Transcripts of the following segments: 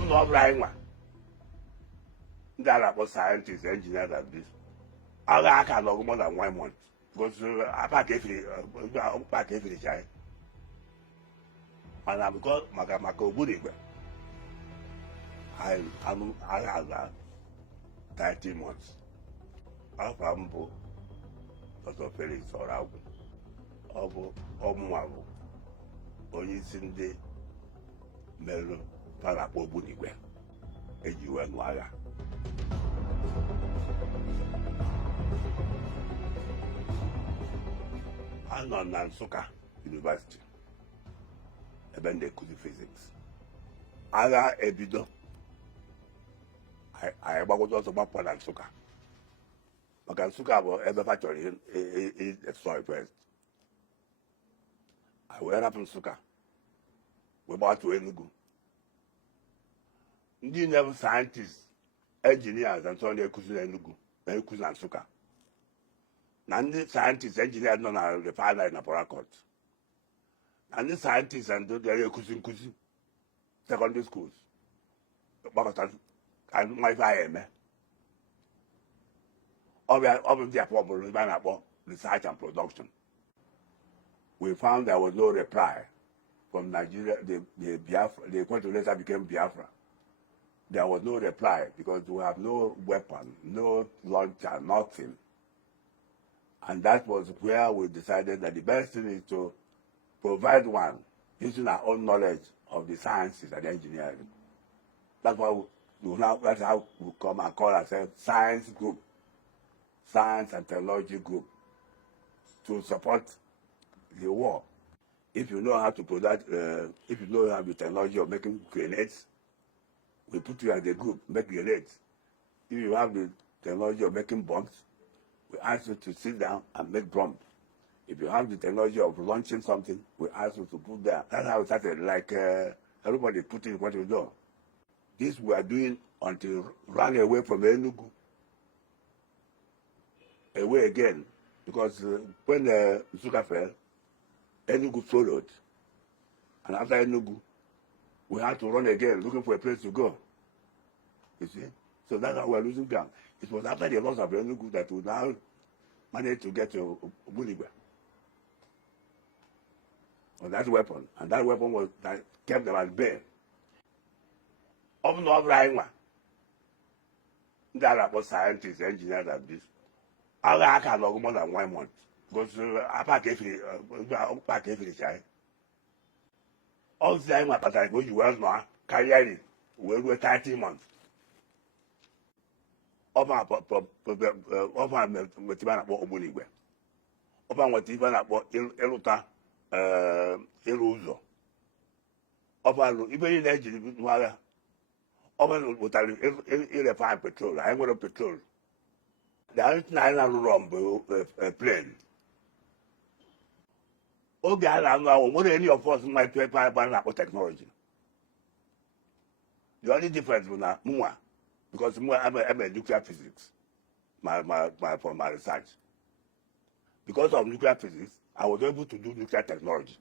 of no blind one. That was scientists, engineers, and this. I can't log more than 1 month because I pack every child. And I'm because Mako Budigwe. I have 30 months. I'm Dr. Felix Oragwu. Omwabu. Oyisinde Melo Parapo Budigwe. Ejiwe Nwaga. I nọ na Nsukka University ebe ndị ekuzi physics. Agha ebido anyị gbagwoju ọsọ gbapụ na Nsukka maka Nsukka bụ ebe fa chọrọ destroy first. I wee rapụ Nsukka wee gbatuo Enugu. Ndị na-ebu scientists, engineers and so na-ekuzi na Enugu na-ekuzi na Nsukka. Na ndị scientists, engineers nọ na refinery na Port Harcourt. Na ndị scientists and ndị na-ekuzi secondary schools. Gbakọta ka nwa ife anyị eme. Ọ bụ ndị afọ bụrụ ebe a na-akpọ research and production. We found there was no reply from Nigeria, the Biafra, the country later became Biafra. There was no reply because we have no weapon, no launcher, nothing. And that was where we decided that the best thing is to provide one using our own knowledge of the sciences and engineering. That's why that's how we come and call ourselves Science Group, Science and Technology Group, to support the war. If you know how to produce, if you know how the technology of making grenades, we put you as a group, make grenades. If you have the technology of making bombs, we ask you to sit down and make bombs. If you have the technology of launching something, we ask you to put there. That's how it started, like everybody putting what you do. This we are doing until run away from Enugu. Away again, because when Nsukka fell, Enugu followed. And after Enugu, we had to run again, looking for a place to go. You see? So that's how we're losing ground. It was after the loss of Oragwu that we now managed to get to Buligwe. Well, that weapon. And that weapon was that kept them at bay. Of no blind there are scientists, engineers, and this. I can't log more than 1 month. Because I pack every child. All the time, but I go to well now, carry it. We were 30 months. Often with Ivana Obuligwe. Often with Ivana Eluta Eluzo. Often even in Nigeria, often with a fine petrol. I got a petrol. There is a plane. Okay, I don't know what any of us might pay by technology. The only difference is that Mua, because I'm a nuclear physics, for my research. Because of nuclear physics, I was able to do nuclear technology.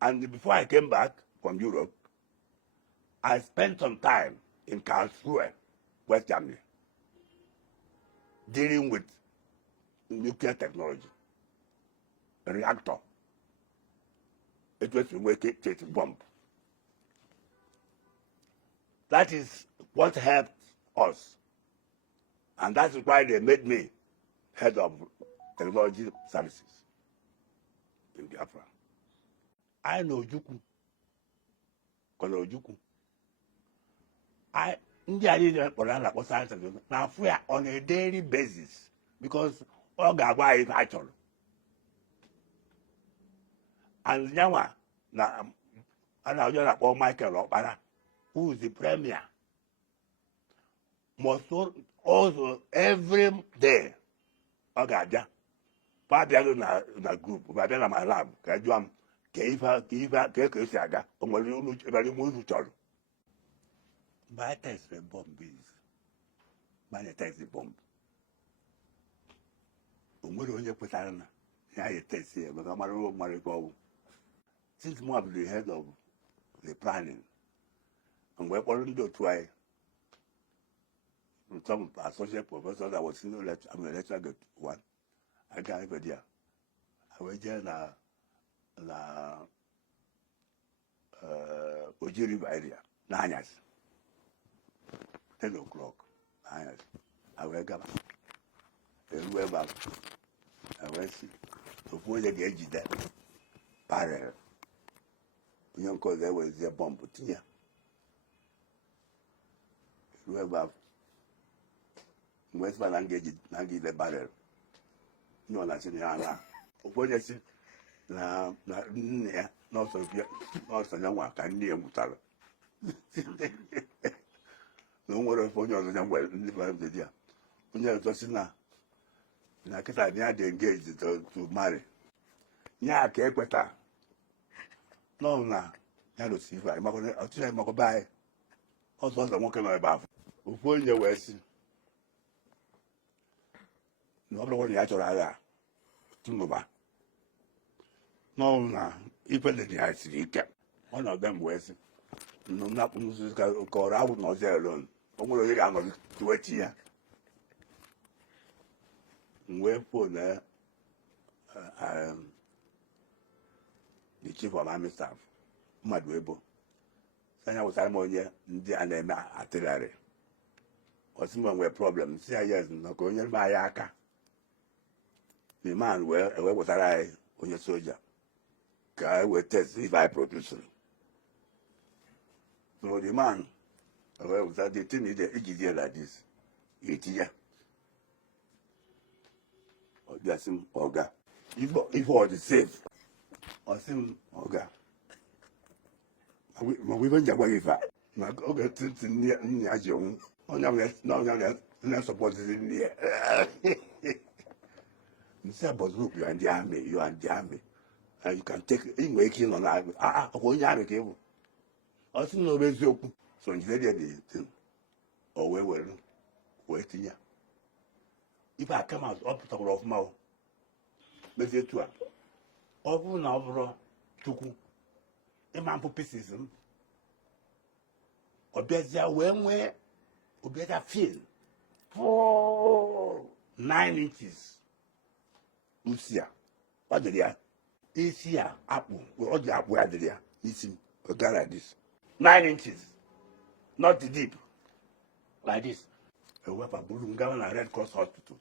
And before I came back from Europe, I spent some time in Karlsruhe, West Germany, dealing with nuclear technology, a reactor. It was to make it a bomb. That is what helped us. And that's why they made me head of technology services in Biafra. I know Juku. I didn't now on a daily basis because all Gaba is actual. And now, I Michael Obara, who is the premier, must also every day, Ogaja, Pabiano na group, Pabiano my lab, Kajuam, Keifa, Kesiaga, Omolu, Mutual. My test the bomb is. My test the bomb. Umuru put Arana. I test here, but I'm a room, Marico. Since more of the head of the planning. And we're going to try. Some associate professors that was in the lecture, I'm a lecturer get one. I can't even there. I went there na Ojiri area, Nanyas. 10 o'clock. Nanyas. I went up. I went back. I went see. So for the gauge there. Parallel. You know, there was a bomb put here. I went back. Westman engaged the barrel. No, that's in the other. What is it? Not so young one can near Mutala. No more for your young well, live the dear. When you're just in a case I had engaged to marry. Yeah, Capeta. No, now. I don't see if I'm going to buy. Also, I'm walking my bath. When you were no one natural ala Tumuba. No, even the ice he kept. One of them was no not called I would not say alone. I'm going to do it here. Wherefore, the chief of army staff, Madwebo. Then I was ammonia, and artillery. Or someone were problems. See, yes, no going to buy Yaka. The man where was I on your soldier? I will test if I produce. So the man, was that the thing is the like this. It's here. Or just him, Oga. If all the safe, or sim, Oga. We went away with that. Okay, it's near Young. Oh, no, let's suppose it's in here. You say about look, you are in the army, you are in the army. And you can take in waking on that. When you are a cable. Also, no way to open. So you said anything. Or where were you? Waiting here. If I come out up to the mouth, let's say to her. Open over to a man for pieces. Or better when where, or better feel. 9 inches. Lucia, what did you? This year, apple, all the apple had there. Listen, a guy like this. 9 inches, not deep, like this. A weapon, Bulungan and Red Cross Hospital.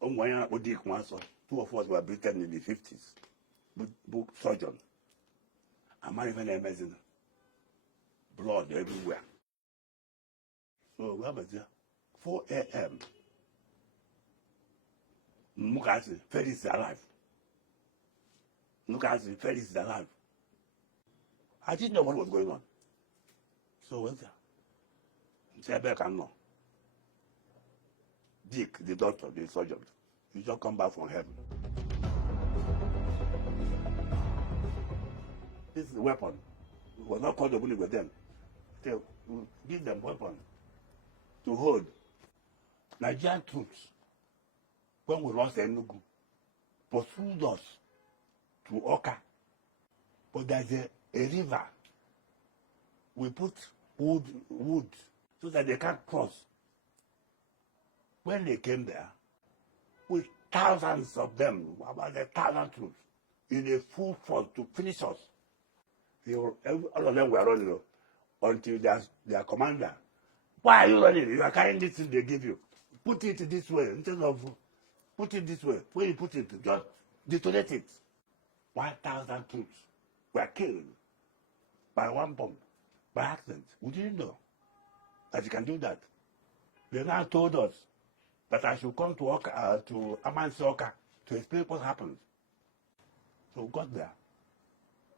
On one year, Odik Manson, 2 of us were Britain in the 50s. Book surgeon. I'm not even amazing. Blood everywhere. So, where was there? 4 a.m. Look at it, Felix is alive. Look at it, Felix is alive. I didn't know what was going on. So what's that? Say back and no. Dick, the doctor, the surgeon, you just come back from heaven. This is the weapon. We were not comfortable with them. They give them weapon to hold. Nigerian troops, when we lost Enugu, pursued us to Oka. But there's a river. We put wood so that they can't cross. When they came there, with thousands of them, about 1,000 troops, in a full force to finish us. All of them were running until their commander. Why are you running? You are carrying this thing they give you. Put it this way instead of put it this way. When you put it, just detonate it. 1,000 troops were killed by one bomb, by accident. We didn't know that you can do that. They now told us that I should come to Oka, to Amansi Oka to explain what happened. So we got there.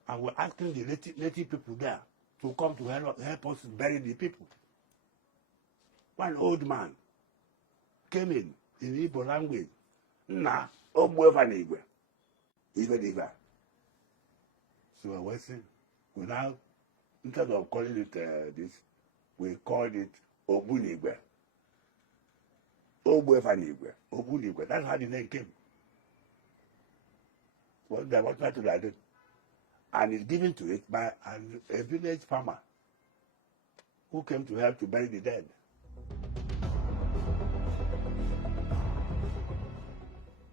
And we're asking the native people there to come to help us bury the people. One old man came in Igbo language. Nah, Igwe. So I was saying, we now, instead of calling it this, we called it Obunigwe. Obunigwe. That's how the name came. What not to like it. and is given to it by a village farmer who came to help to bury the dead.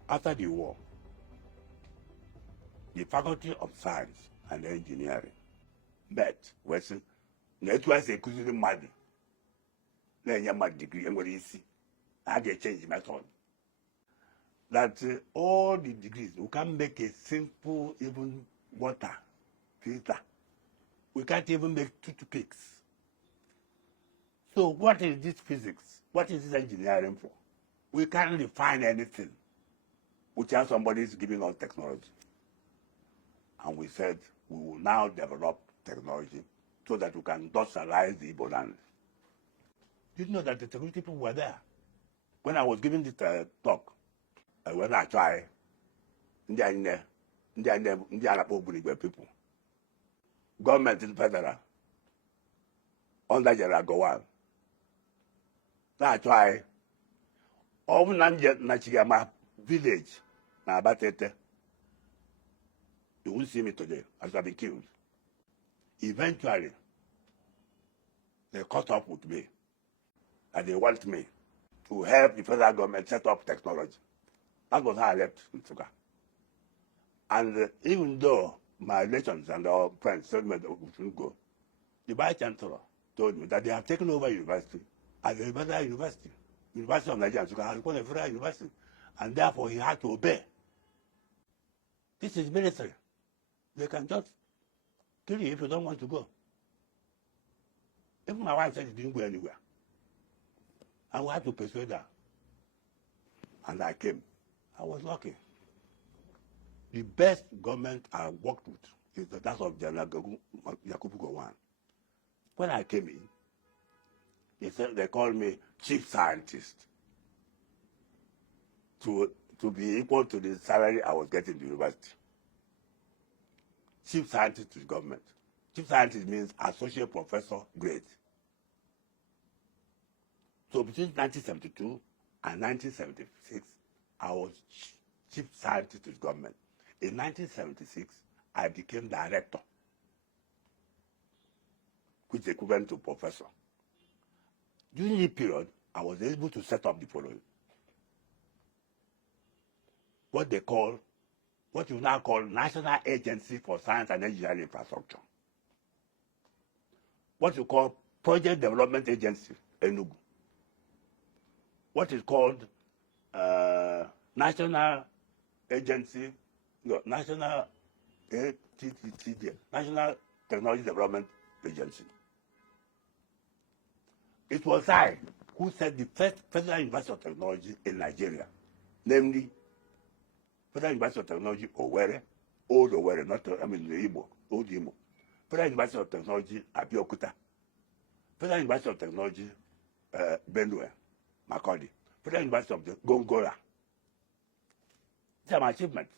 After the war, the Faculty of Science and Engineering met with networks including Madi. Then my degree and what you see, I get change method. That all the degrees, we can make a simple even water filter. We can't even make toothpicks. So what is this physics? What is this engineering for? We can't refine anything without somebody is giving us technology. And we said we will now develop technology so that we can industrialize the Igbo land. Did you know that the technology people were there? When I was giving this talk, when I tried, Indiana people, government in federal, under General Gowal, I tried, all Nachigama village, na Abatete, you won't see me today, as I've been killed. Eventually, they caught up with me, and they want me to help the federal government set up technology. That was how I left Nsukka. And even though my relations and our friends told me that we shouldn't go, the Vice Chancellor told me that they have taken over university as a federal university. University of Nigeria, Nsukka has become a federal university, and therefore he had to obey. This is military. They can just kill you if you don't want to go. Even my wife said she didn't go anywhere. And we had to persuade her. And I came. I was lucky. The best government I worked with is that of General Yakubu Gowon. When I came in, they called me chief scientist to be equal to the salary I was getting in the university. Chief scientist to the government. Chief scientist means associate professor grade. So between 1972 and 1976, I was chief scientist to the government. In 1976, I became director, which is equivalent to professor. During the period, I was able to set up the following. What you now call National Agency for Science and Engineering Infrastructure. What you call Project Development Agency, Enugu. What is called National Agency, National ATTD, National Technology Development Agency. It was I who set the first Federal University of Technology in Nigeria, namely Federal University of Technology Owerri, Old Owerri, not the Igbo, Old Imo. Federal University of Technology Abeokuta. Federal University of Technology Benue, Makurdi. Federal University of Gongola. These are my achievements.